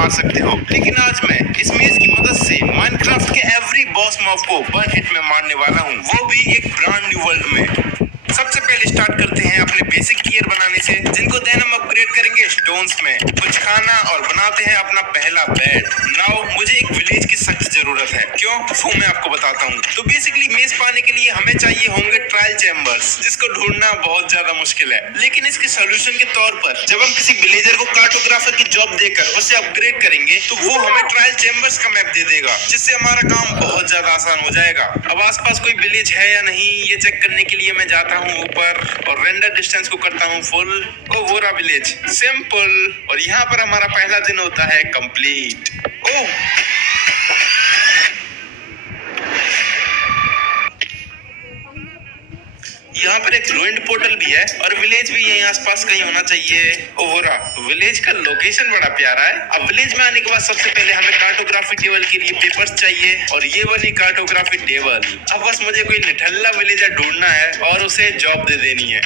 मार सकते हो। लेकिन आज मैं इस मेज की मदद से माइनक्राफ्ट के एवरी बॉस मॉब को वन हिट में मारने वाला हूँ, वो भी एक ब्रांड न्यू वर्ल्ड में। सबसे पहले स्टार्ट करते हैं अपने बेसिक गियर बनाने से, जिनको देन हम अपग्रेड करेंगे स्टोन्स में, कुछ खाना और बनाते हैं अपना पहला बेड। नाउ मुझे एक विलेज की सख्त जरूरत है। क्यों? वो मैं आपको बताता हूँ। तो बेसिकली मेज पाने के लिए हमें चाहिए होंगे ट्रायल चैम्बर्स, जिसको ढूंढना बहुत ज्यादा मुश्किल है। लेकिन इसके सोल्यूशन के तौर पर जब हम किसी विलेजर को कार्टोग्राफर की जॉब देकर उसे अपग्रेड करेंगे तो वो हमें ट्रायल चैम्बर्स का मैप दे देगा, जिससे हमारा काम बहुत ज्यादा आसान हो जाएगा। अब आसपास कोई विलेज है या नहीं ये चेक करने के लिए मैं जाता हूँ ऊपर और रेंडर डिस्टेंस को करता हूँ फुल। ओ वो रहा विलेज, सिंपल। और यहाँ पर हमारा पहला दिन होता है कंप्लीट। ओह, यहाँ पर एक रूइंड पोर्टल भी है और विलेज भी यहीं आसपास कहीं होना चाहिए। ओवरा विलेज का लोकेशन बड़ा प्यारा है। अब विलेज में आने के बाद सबसे पहले हमें कार्टोग्राफी टेबल के लिए पेपर्स चाहिए और ये वाली कार्टोग्राफी टेबल। अब बस मुझे कोई निठल्ला विलेजर ढूंढना है और उसे जॉब दे देनी है।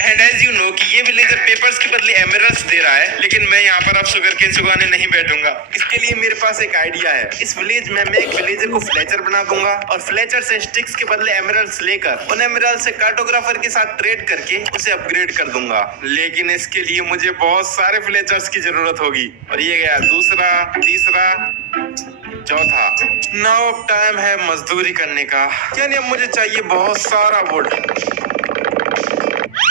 एंड एज यू नो कि ये विलेजर पेपर्स के बदले एमरल्ड्स दे रहा है, लेकिन मैं यहाँ पर अब शुगर केन चुगाने नहीं बैठूंगा। इसके लिए मेरे पास एक आइडिया है। इस विलेज में मैं एक विलेजर को फ्लेचर बना दूंगा और फ्लेचर से स्टिक्स के बदले एमरल्ड्स लेकर उन एमरल्ड से कार्टोग्राफर के साथ ट्रेड करके उसे अपग्रेड कर दूंगा। लेकिन इसके लिए मुझे बहुत सारे फ्लेचर्स की जरूरत होगी। और ये गया दूसरा, तीसरा, चौथा। नाउ अब टाइम है मजदूरी करने का, यानी अब मुझे चाहिए बहुत सारा वुड।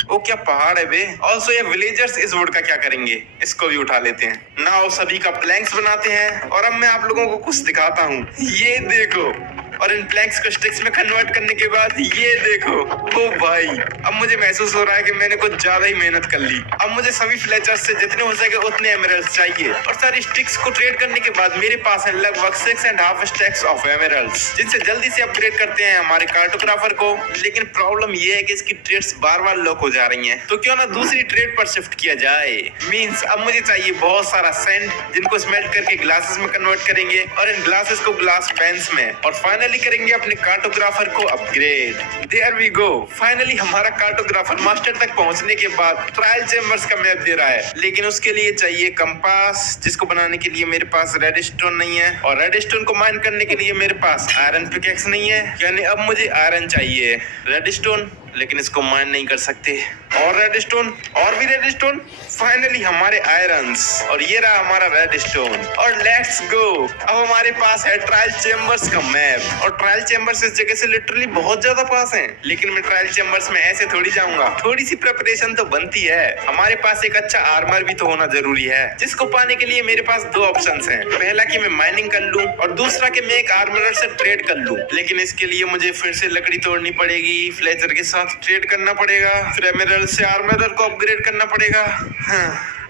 ओ क्या पहाड़ है बे। ऑल्सो ये विलेजर्स इस वुड का क्या करेंगे, इसको भी उठा लेते हैं। नाउ सभी का प्लैंक्स बनाते हैं और अब मैं आप लोगों को कुछ दिखाता हूँ। ये देखो, और इन प्लैंक्स को स्टिक्स में कन्वर्ट करने के बाद ये देखो। ओ भाई, अब मुझे महसूस हो रहा है कि मैंने कुछ ज्यादा ही मेहनत कर ली। अब मुझे सभी फ्लेचर्स से जितने हो सके उतने एमरल्ड्स चाहिए और सारी स्टिक्स को ट्रेड करने के बाद मेरे पास है लगभग 6.5 स्टैक्स ऑफ एमरल्ड्स, जिनसे जल्दी से अपग्रेड करते हैं हमारे कार्टोग्राफर को। लेकिन प्रॉब्लम ये है कि इसकी ट्रेड्स बार बार लॉक हो जा रही हैं, तो क्यों ना दूसरी ट्रेड पर शिफ्ट किया जाए। मींस अब मुझे चाहिए बहुत सारा सैंड, जिनको स्मेल्ट करके ग्लासेस में कन्वर्ट करेंगे और इन ग्लासेस को ग्लास पेन्स में, और फाइनली करेंगे अपने कार्टोग्राफर को upgrade. There we go. Finally हमारा कार्टोग्राफर मास्टर तक पहुंचने के बाद ट्रायल चैम्बर्स का मैप दे रहा है, लेकिन उसके लिए चाहिए कंपास, जिसको बनाने के लिए मेरे पास रेड स्टोन नहीं है, और रेड स्टोन को माइन करने के लिए मेरे पास आयरन पिकेक्स नहीं है। यानी अब मुझे आयरन चाहिए। रेड स्टोन, लेकिन इसको माइन नहीं कर सकते। और रेड स्टोन, और भी रेड स्टोन। फाइनली हमारे आयरन्स, और ये रहा हमारा रेड स्टोन। और लेट्स गो। अब हमारे पास है ट्रायल चैम्बर्स का मैप, और ट्रायल चैम्बर्स इस जगह से लिटरली बहुत ज्यादा पास हैं। लेकिन मैं ट्रायल चैम्बर्स में ऐसे थोड़ी जाऊंगा, थोड़ी सी प्रिपरेशन तो बनती है। हमारे पास एक अच्छा आर्मर भी तो होना जरूरी है, जिसको पाने के लिए मेरे पास दो ऑप्शंस हैं। पहला कि मैं माइनिंग कर लूं और दूसरा कि मैं एक आर्मरर से ट्रेड कर लूं। लेकिन इसके लिए मुझे फिर से लकड़ी तोड़नी पड़ेगी, फ्लेचर के साथ ट्रेड करना पड़ेगा, फिर एमरल्ड से आर्मरर को अपग्रेड करना पड़ेगा।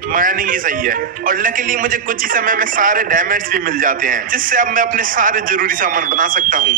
माइनिंग ही सही है। और लकीली मुझे कुछ ही समय में सारे डायमंड्स भी मिल जाते हैं, जिससे अब मैं अपने सारे जरूरी सामान बना सकता हूँ।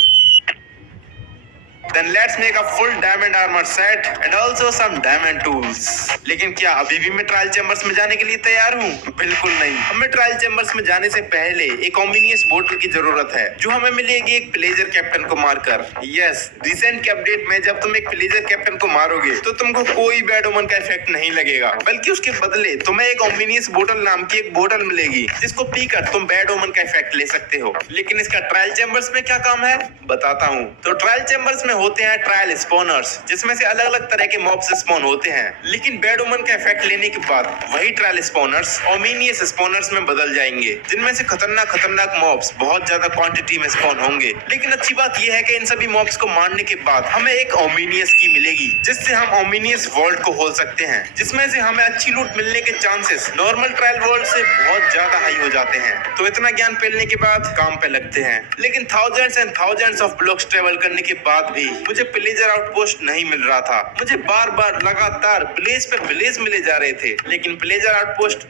Then let's make a full diamond armor set and also some diamond tools. लेकिन क्या अभी भी मैं ट्रायल चैम्बर्स में जाने के लिए तैयार हूँ? बिल्कुल नहीं। हमें ट्रायल चैम्बर्स में जाने से पहले एक ओमिनियस बोतल की जरूरत है, जो हमें मिलेगी एक प्लेजर कैप्टन को मारकर। यस, रिसेंट के अपडेट में जब तुम एक प्लेजर कैप्टन को मारोगे तो तुमको कोई बैड ओमन का इफेक्ट नहीं लगेगा, बल्कि उसके बदले तुम्हें एक ओमिनियस बोतल नाम की एक बोतल मिलेगी, जिसको पीकर तुम बैड ओमन का इफेक्ट ले सकते हो। लेकिन इसका ट्रायल चैम्बर्स में क्या काम है, बताता हूँ। तो ट्रायल चैम्बर्स में होते हैं ट्रायल स्पॉनर्स, जिसमें से अलग अलग तरह के मॉब्स स्पॉन होते हैं। लेकिन बैड ओमन का इफेक्ट लेने के बाद वही ट्रायल स्पॉनर्स ओमिनियस स्पॉनर्स में बदल जाएंगे, जिनमें से खतरनाक मॉब्स बहुत ज्यादा क्वांटिटी में स्पॉन होंगे। लेकिन अच्छी बात यह है कि इन सभी मॉब्स को मारने के बाद हमें एक ओमिनियस की मिलेगी, जिससे हम ओमिनियस वर्ल्ड को खोल सकते हैं, जिसमें से हमें अच्छी लूट मिलने के चांसेस नॉर्मल ट्रायल वर्ल्ड से बहुत ज्यादा हाई हो जाते हैं। तो इतना ज्ञान पेलने के बाद काम पे लगते हैं। लेकिन thousands and thousands of blocks travel करने के बाद भी मुझे प्लेजर आउटपोस्ट नहीं मिल रहा था। मुझे बार बार लगातार विलेज पे विलेज मिले जा रहे थे, लेकिन प्लेजर आउटपोस्ट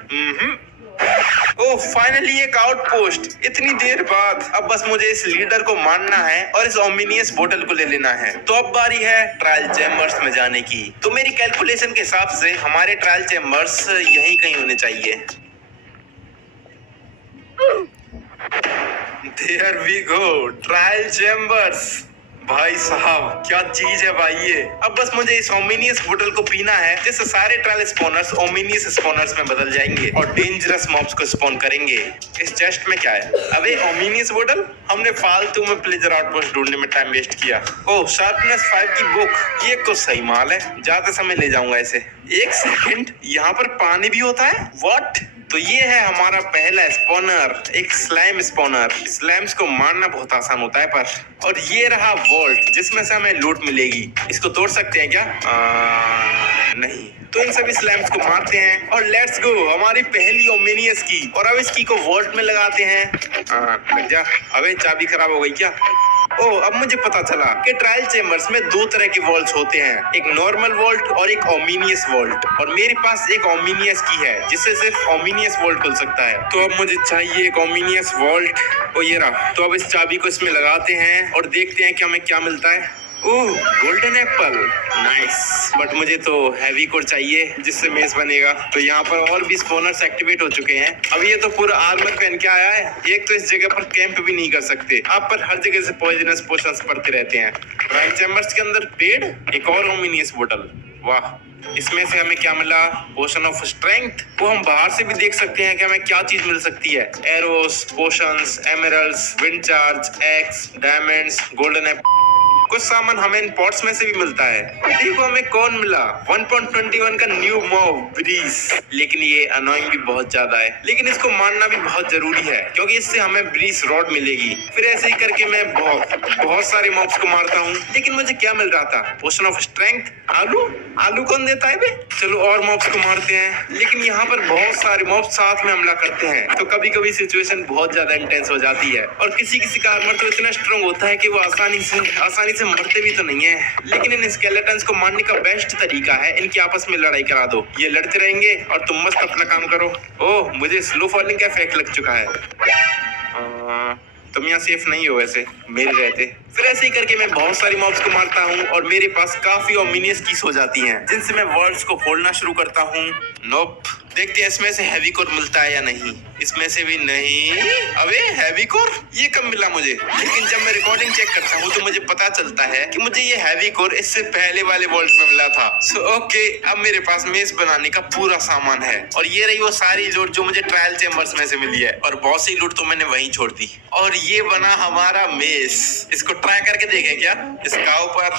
ओह फाइनली एक आउटपोस्ट, इतनी देर बाद। अब बस मुझे इस लीडर को मारना है और इस ओमिनियस बोतल को ले लेना है। तो अब बारी है ट्रायल चैम्बर्स में जाने की। तो मेरी कैलकुलेशन के हिसाब से हमारे ट्रायल चैम्बर्स यहीं कहीं होने चाहिए। There we go, trial chambers. भाई साहब क्या चीज है भाई ये। अब बस मुझे इस ओमिनियस बोतल को पीना है, जिससे सारे ट्रायल स्पॉनर्स ओमिनियस स्पॉनर्स में बदल जाएंगे और डेंजरस मॉब्स को स्पॉन करेंगे। इस चेस्ट में क्या है? अबे ओमिनियस बोतल, हमने फालतू में प्लेजर आउटपोस्ट ढूंढने में टाइम वेस्ट किया। ओह शार्पनेस 5 की बुक, ये तो सही माल है, जाते समय ले जाऊंगा इसे। एक सेकंड, यहाँ पर पानी भी होता है? व्हाट? तो ये है हमारा पहला स्पॉनर, एक स्लाइम स्पॉनर। स्लाइम्स को मारना बहुत आसान होता है पर। और ये रहा वॉल्ट, जिसमें से हमें लूट मिलेगी। इसको तोड़ सकते हैं क्या? नहीं। तो इन सभी स्लैम्स को मारते हैं और लेट्स गो, हमारी पहली ओमिनियस की। और अब इस की को वॉल्ट में लगाते हैं। लग जा। अबे चाबी खराब हो गई क्या? ओह अब मुझे पता चला कि ट्रायल चेम्बर्स में दो तरह के वॉल्ट्स होते हैं, एक नॉर्मल वॉल्ट और एक ओमिनियस वॉल्ट। और मेरे पास एक ओमिनियस की है, जिससे सिर्फ ओमिनियस वॉल्ट खुल सकता है। तो अब मुझे चाहिए एक ओमिनियस वॉल्ट। ओ ये रहा। तो अब इस चाबी को इसमें लगाते हैं और देखते हैं कि हमें क्या मिलता है। ओह गोल्डन एप्पल, नाइस। बट मुझे तो हैवी कोर चाहिए, जिससे मेज बनेगा। तो यहाँ पर और भी स्पॉनर्स एक्टिवेट हो चुके हैं। अब ये तो पूरा आर्मर पहन के आया है। एक तो इस जगह पर कैंप भी नहीं कर सकते, आप पर हर जगह से पॉइजनस पोशंस पड़ते रहते हैं। ट्रायल चैम्बर्स के अंदर पेड़, एक और ओमिनियस बोतल। वाह, इसमें से हमें क्या मिला? Potion of strength. वो हम बाहर से भी देख सकते हैं कि हमें क्या चीज मिल सकती है। Arrows, potions, emeralds, wind charge, x, diamonds, golden Apple. कुछ सामान हमें इन पॉट्स में से भी मिलता है। देखो हमें कौन मिला? 1.21 का न्यू मॉब ब्रीज। लेकिन ये अनोइंग भी बहुत ज्यादा है, लेकिन इसको मारना भी बहुत जरूरी है, क्योंकि इससे हमें ब्रीज रॉड मिलेगी। फिर ऐसे ही करके मैं बहुत सारे मॉब्स को मारता हूँ। लेकिन मुझे क्या मिल रहा था? Potion of strength. आलू कौन देता है बे? चलो और मॉब्स को मारते हैं। लेकिन यहाँ पर बहुत सारे मॉब्स साथ में हमला करते हैं, तो कभी कभी सिचुएशन बहुत ज्यादा इंटेंस हो जाती है। और किसी किसी का आर्मर तो इतना स्ट्रॉन्ग होता है कि वो आसानी से मरते भी तो नहीं है। लेकिन इन स्केलेटन्स को मारने का बेस्ट तरीका है इनकी आपस में लड़ाई करा दो। ये लड़ते रहेंगे और तुम मस्त अपना काम करो। ओह मुझे स्लो फॉलिंग का इफेक्ट लग चुका है। तुम यहाँ सेफ नहीं हो वैसे, मेरे रहते। फिर ऐसे ही करके मैं बहुत सारी मॉब्स को मारता हूँ और मेरे पास काफी ओमिनियस कीज हो जाती हैं, जिनसे मैं वर्ड्स को फोड़ना शुरू करता हूँ। नोप। देखते हैं इसमें से हैवी कोर मिलता है या नहीं। इसमें से भी नहीं। अबे हैवी कोर ये कब मिला मुझे? लेकिन जब मैं रिकॉर्डिंग चेक करता हूँ तो मुझे पता चलता है कि मुझे ये हैवी कोर इससे पहले वाले वॉल्ट में मिला था। सो ओके, अब मेरे पास मेज बनाने का पूरा सामान है। और ये रही वो सारी लूट जो मुझे ट्रायल चेम्बर्स में से मिली है। और बहुत सी लूट तो मैंने वहीं छोड़ दी। और ये बना हमारा मेज। इसको ट्राई करके देखें क्या? इसका ऊपर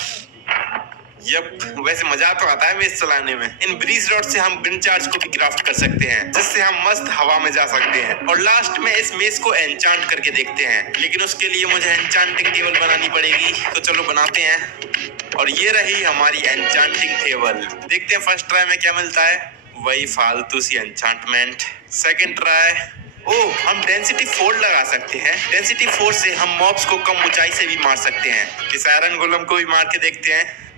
यप, वैसे मजा तो आता है मेज चलाने में। इन ब्रीज रॉड से हम विंड चार्ज को भी क्राफ्ट कर सकते हैं, जिससे हम मस्त हवा में जा सकते हैं। और लास्ट में इस मेज को एन्चांट करके देखते हैं, लेकिन उसके लिए मुझे एन्चांटिंग टेबल बनानी पड़ेगी। तो चलो बनाते हैं। और ये रही हमारी एन्चांटिंग टेबल। देखते हैं फर्स्ट ट्राई में क्या मिलता है। वही फालतू सी एन्चांटमेंट। Second try. ओह हम डेंसिटी 4 लगा सकते हैं। डेंसिटी 4 से हम मॉब्स को कम ऊंचाई से भी मार सकते हैं। इस आयरन गोलम को भी मार के देखते हैं।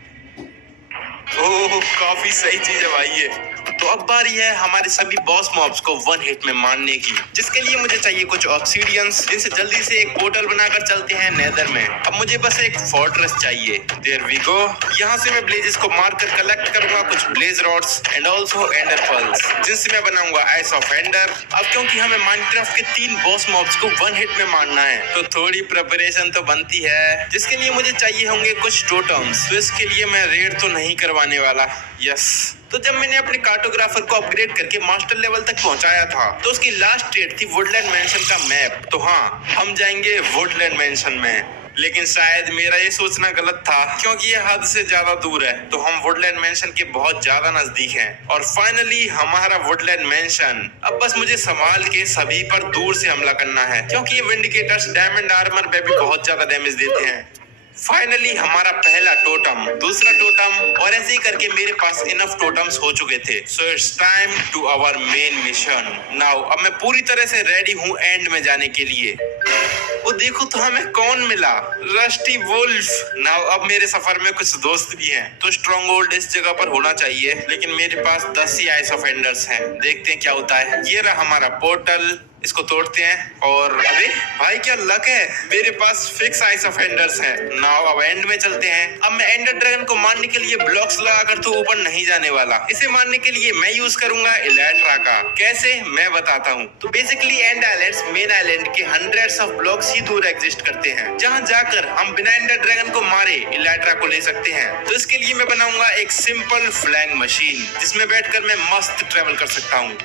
ओह काफी सही चीज है भाई ये। तो अब बारी है हमारे सभी बॉस मॉब्स को वन हिट में मारने की, जिसके लिए मुझे चाहिए कुछ ऑब्सीडियंस, जिनसे जल्दी से एक पोर्टल बनाकर चलते हैं नेदर में। अब मुझे बस एक फोर्ट्रेस चाहिए। There we go. यहाँ से मैं ब्लेजेस को मारकर कलेक्ट करूंगा कुछ blaze rods and also ender pearls, जिनसे मैं बनाऊंगा आइस ऑफ एंडर। अब क्योंकि हमें माइनक्राफ्ट के 3 बॉस मॉब्स को वन हिट में मारना है, तो थोड़ी प्रिपरेशन तो बनती है, जिसके लिए मुझे चाहिए होंगे कुछ टोटम्स। तो इसके लिए मैं रेड तो नहीं करवाने वाला। यस। तो जब मैंने अपने कार्टोग्राफर को अपग्रेड करके मास्टर लेवल तक पहुंचाया था, तो उसकी लास्ट ट्रेड थी वुडलैंड मैंशन का मैप। तो हाँ, हम जाएंगे वुडलैंड मैंशन में। लेकिन शायद मेरा ये सोचना गलत था, क्योंकि ये हद से ज्यादा दूर है। तो हम वुडलैंड मैंशन के बहुत ज्यादा नजदीक हैं। और फाइनली हमारा वुडलैंड मैंशन। अब बस मुझे संभाल के सभी पर दूर से हमला करना है, क्योंकि ये विंडिकेटर्स डायमंड आर्मर में भी बहुत ज्यादा डैमेज देते हैं। फाइनली हमारा पहला टोटम, दूसरा टोटम, और ऐसे ही करके मेरे पास इनफ टोटम्स हो चुके थे। So it's time to our main mission now. अब मैं पूरी तरह से रेडी हूँ एंड में जाने के लिए। वो देखो तो हमें कौन मिला? Rusty wolf. नाउ अब मेरे सफर में कुछ दोस्त भी हैं, तो स्ट्रॉन्ग होल्ड इस जगह पर होना चाहिए। लेकिन मेरे पास 10 ही आइस ऑफ एंडर्स हैं। देखते हैं क्या होता है। ये रहा हमारा पोर्टल। इसको तोड़ते हैं और अबे भाई क्या लक है, मेरे पास फिक्स आइस ऑफेंडर्स है। नाउ अब एंड में चलते हैं। अब मैं एंडर ड्रैगन को मारने के लिए ब्लॉक्स लगाकर तो ऊपर नहीं जाने वाला। इसे मारने के लिए मैं यूज करूंगा इलेक्ट्रा का। कैसे मैं बताता हूँ। तो basically and islands main island के हंड्रेड्स ऑफ ब्लॉक्स ही दूर एग्जिस्ट करते हैं, जहाँ जाकर हम बिना एंडर ड्रैगन को मारे इलेक्ट्रा को ले सकते हैं। तो इसके लिए मैं बनाऊंगा एक सिंपल फ्लैंग मशीन, जिसमें बैठकर मैं मस्त ट्रेवल कर सकता हूँ।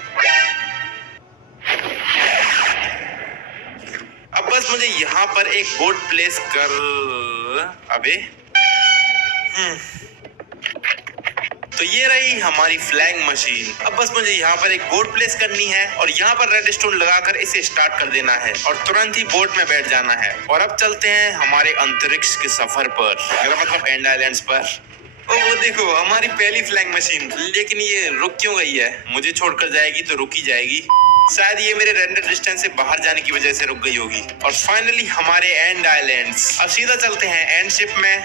अब बस मुझे यहाँ पर एक बोट प्लेस कर अबे तो ये रही हमारी फ्लैंग मशीन। अब बस मुझे यहाँ पर एक बोट प्लेस करनी है और यहाँ पर रेड स्टोन लगाकर इसे स्टार्ट कर देना है और तुरंत ही बोट में बैठ जाना है। और अब चलते हैं हमारे अंतरिक्ष के सफर पर, मतलब एंड आइलैंड्स पर। ओ वो देखो हमारी पहली फ्लैंग मशीन, लेकिन ये रुक क्यों गई है? मुझे छोड़कर जाएगी तो रुक ही जाएगी। शायद ये मेरे रेंडर डिस्टेंस से बाहर जाने की वजह से रुक गई होगी। और फाइनली हमारे एंड आइलैंड्स। अब सीधा चलते हैं एंड शिप में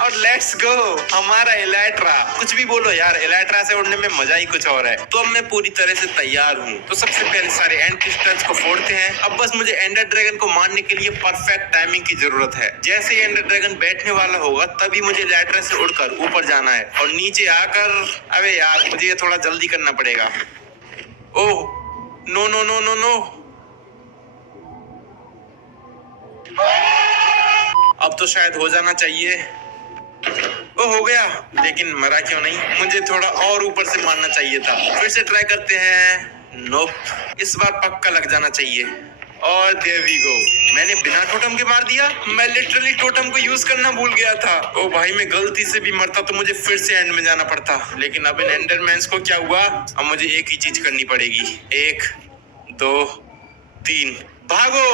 और लेट्स गो हमारा इलेक्ट्रा। कुछ भी बोलो यार, इलेक्ट्रा से उड़ने में मजा ही कुछ और है। तो अब मैं पूरी तरह से तैयार हूँ। तो सबसे पहले सारे एंड क्रिस्टल्स को फोड़ते हैं। अब बस मुझे एंडर ड्रैगन को मारने के लिए परफेक्ट टाइमिंग की जरूरत है। जैसे ही एंडर ड्रैगन बैठने वाला होगा तभी मुझे इलेक्ट्रा से उड़कर ऊपर जाना है और नीचे आकर अबे यार मुझे ये थोड़ा जल्दी करना पड़ेगा। Oh no no no no no, अब तो शायद हो जाना चाहिए। ओ हो गया, लेकिन मरा क्यों नहीं? मुझे थोड़ा और ऊपर से मारना चाहिए था। फिर से ट्राई करते हैं। नोप, इस बार पक्का लग जाना चाहिए। और देयर वी गो, मैंने बिना टोटम के मार दिया। मैं लिटरली टोटम को यूज करना भूल गया था। ओ भाई मैं गलती से भी मरता तो मुझे फिर से एंड में जाना पड़ता। लेकिन अब इन एंडरमैन्स को क्या हुआ? अब मुझे एक ही चीज करनी पड़ेगी। 1 2 3 भागो।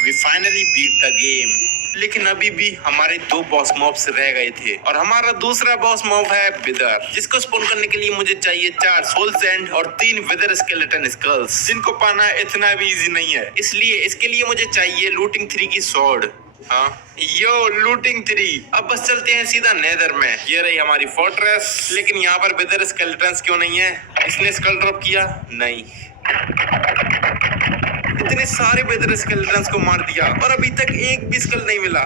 We finally beat the game। लेकिन अभी भी हमारे 2 बॉस मॉब्स रह गए थे और हमारा दूसरा बॉस मॉब है विदर, जिसको स्पॉन करने के लिए मुझे चाहिए 4 सोल सैंड और 3 विदर स्केलेटन स्कल्स, जिनको पाना इतना भी इजी नहीं है। इसलिए इसके लिए मुझे चाहिए लूटिंग 3 की स्वॉर्ड। हाँ यो लूटिंग 3। अब बस चलते हैं सीधा नेदर में। ये रही हमारी फोर्ट्रेस। लेकिन यहाँ पर विदर स्केलेटन्स क्यों नहीं है? इसने स्कल ड्रॉप किया? नहीं। इतने सारे विदर स्केलेटन्स को मार दिया और अभी तक एक भी स्कल नहीं मिला।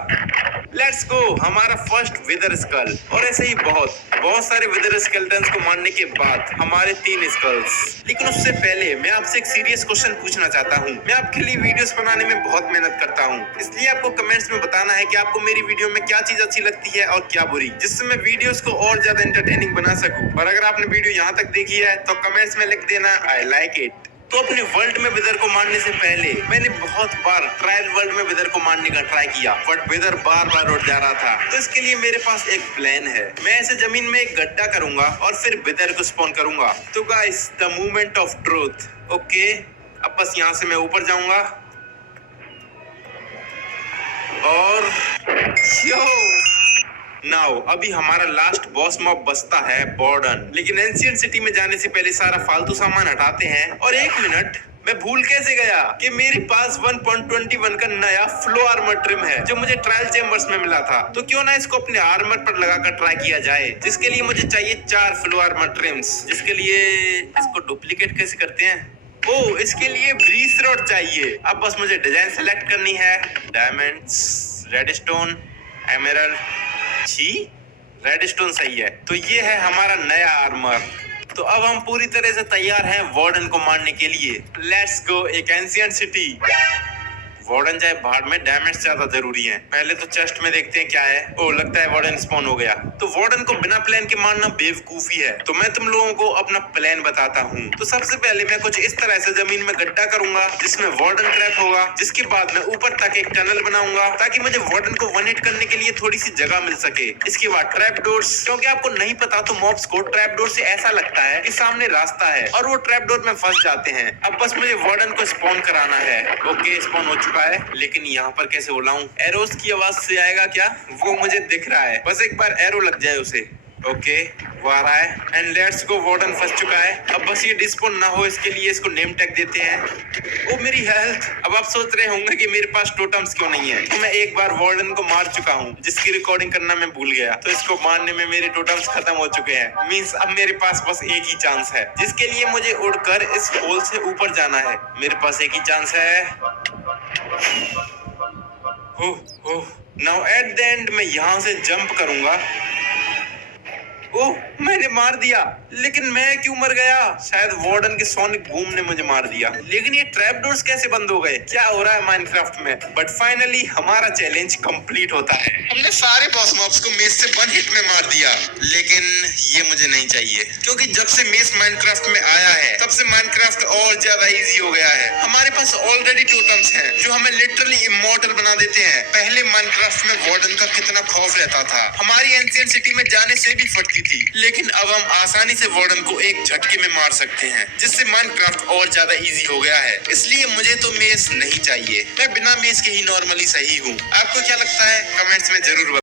लेट्स गो हमारा फर्स्ट विदर स्कल। और ऐसे ही बहुत सारे विदर स्केलेटन्स को मारने के बाद हमारे 3 स्कल्स। लेकिन उससे पहले मैं आपसे एक सीरियस क्वेश्चन पूछना चाहता हूँ। मैं आपके लिए वीडियोस बनाने में बहुत मेहनत करता हूँ, इसलिए आपको कमेंट्स में बताना है कि आपको मेरी वीडियो में क्या चीज अच्छी लगती है और क्या बुरी, जिससे मैं वीडियोस को और ज्यादा एंटरटेनिंग बना सकूँ। और अगर आपने वीडियो यहाँ तक देखी है तो कमेंट्स में लिख देना आई लाइक इट। तो अपने वर्ल्ड में विदर को मारने से पहले मैंने बहुत बार ट्रायल वर्ल्ड में विदर को मारने का ट्राई किया, बट विदर बार बार उड़ जा रहा था। तो इसके लिए मेरे पास एक प्लान है। मैं ऐसे जमीन में एक गड्ढा करूंगा और फिर विदर को स्पॉन करूंगा। तो guys the moment of truth. Okay, अब बस यहाँ से मैं ऊपर जाऊंगा और नाउ अभी हमारा लास्ट बॉस मॉब बचता है बॉर्डन। लेकिन एंशिएंट सिटी में जाने से पहले सारा फालतू सामान हटाते हैं। और 1 मिनट, मैं भूल कैसे गया कि मेरे पास 1.21 का नया फ्लो आर्मर ट्रिम है, जो मुझे ट्रायल चेम्बर्स में मिला था। तो क्यों ना इसको अपने आर्मर पर लगाकर ट्राई किया जाए, जिसके लिए मुझे चाहिए 4 फ्लो आर्मर ट्रिम्स। जिसके लिए इसको डुप्लीकेट कैसे करते हैं? ओ, इसके लिए ब्रीज रॉड चाहिए। अब बस मुझे डिजाइन सेलेक्ट करनी है। Diamonds, redstone, emerald. रेडस्टोन सही है। तो ये है हमारा नया आर्मर। तो अब हम पूरी तरह से तैयार हैं वार्डन को मारने के लिए। लेट्स गो एक एंशिएंट सिटी। वार्डन जाए भाड़ में, डैमेज ज्यादा जरूरी है। पहले तो चेस्ट में देखते हैं क्या है। ओ लगता है वार्डन स्पॉन हो गया। तो वार्डन को बिना प्लान के मारना बेवकूफी है। तो मैं तुम लोगों को अपना प्लान बताता हूँ। तो सबसे पहले मैं कुछ इस तरह से जमीन में गड्ढा करूंगा जिसमें वार्डन ट्रैप होगा। जिसके बाद मैं ऊपर तक एक टनल बनाऊंगा ताकि मुझे वार्डन को वन हिट करने के लिए थोड़ी सी जगह मिल सके। इसके बाद ट्रैप डोर्स, क्योंकि आपको नहीं पता तो मॉब्स को ट्रैप डोर से ऐसा लगता है कि सामने रास्ता है और वो ट्रैप डोर में फंस जाते हैं। अब बस मुझे वार्डन को स्पॉन कराना है। ओके स्पॉन हो चुका है, लेकिन यहाँ पर कैसे बुलाऊं? एरोस की आवाज से आएगा क्या? वो मुझे दिख रहा है, बस एक बार एरो लग जाए उसे। ओके, वो आ रहा है एंड लेट्स गो। वार्डन फंस चुका है। अब बस ये डिस्पोन ना हो इसके लिए इसको नेम टैग देते हैं। ओ मेरी हेल्थ। अब आप सोच रहे होंगे कि मेरे पास टोटम्स क्यों नहीं है। तो मैं एक बार वार्डन को मार चुका हूँ जिसकी रिकॉर्डिंग करना मैं भूल गया, तो इसको मारने में मेरे टोटम्स खत्म हो चुके हैं। मींस अब मेरे पास बस एक ही चांस है, जिसके लिए मुझे उड़कर इस होल से ऊपर जाना है। मेरे पास एक ही चांस है। नाउ एट द एंड मैं यहाँ से जंप करूंगा। ओह, मैंने मार दिया, लेकिन मैं क्यों मर गया? शायद वार्डन के सोनिक बूम ने मुझे मार दिया। लेकिन ये ट्रैप डोर्स कैसे बंद हो गए? क्या हो रहा है माइनक्राफ्ट में? बट फाइनली हमारा चैलेंज कंप्लीट होता है। हमने सारे बॉस मॉब्स को मेस से 1 हिट में मार दिया, लेकिन ये मुझे नहीं चाहिए, क्योंकि जब से मेस माइनक्राफ्ट में आया है तब से माइनक्राफ्ट और ज्यादा इजी हो गया है। हमारे पास ऑलरेडी टोटम्स हैं जो हमें लिटरली इमॉर्टल बना देते हैं। पहले माइनक्राफ्ट में वार्डन का कितना खौफ रहता था, हमारी एंशिएंट सिटी में जाने से भी फटती थी, लेकिन अब हम आसानी से वार्डन को एक झटके में मार सकते हैं, जिससे माइनक्राफ्ट और ज्यादा इजी हो गया है। इसलिए मुझे तो मेस नहीं चाहिए, मैं बिना मेस के ही नॉर्मली सही हूँ। आपको क्या लगता है? कमेंट्स में जरूर बताइए।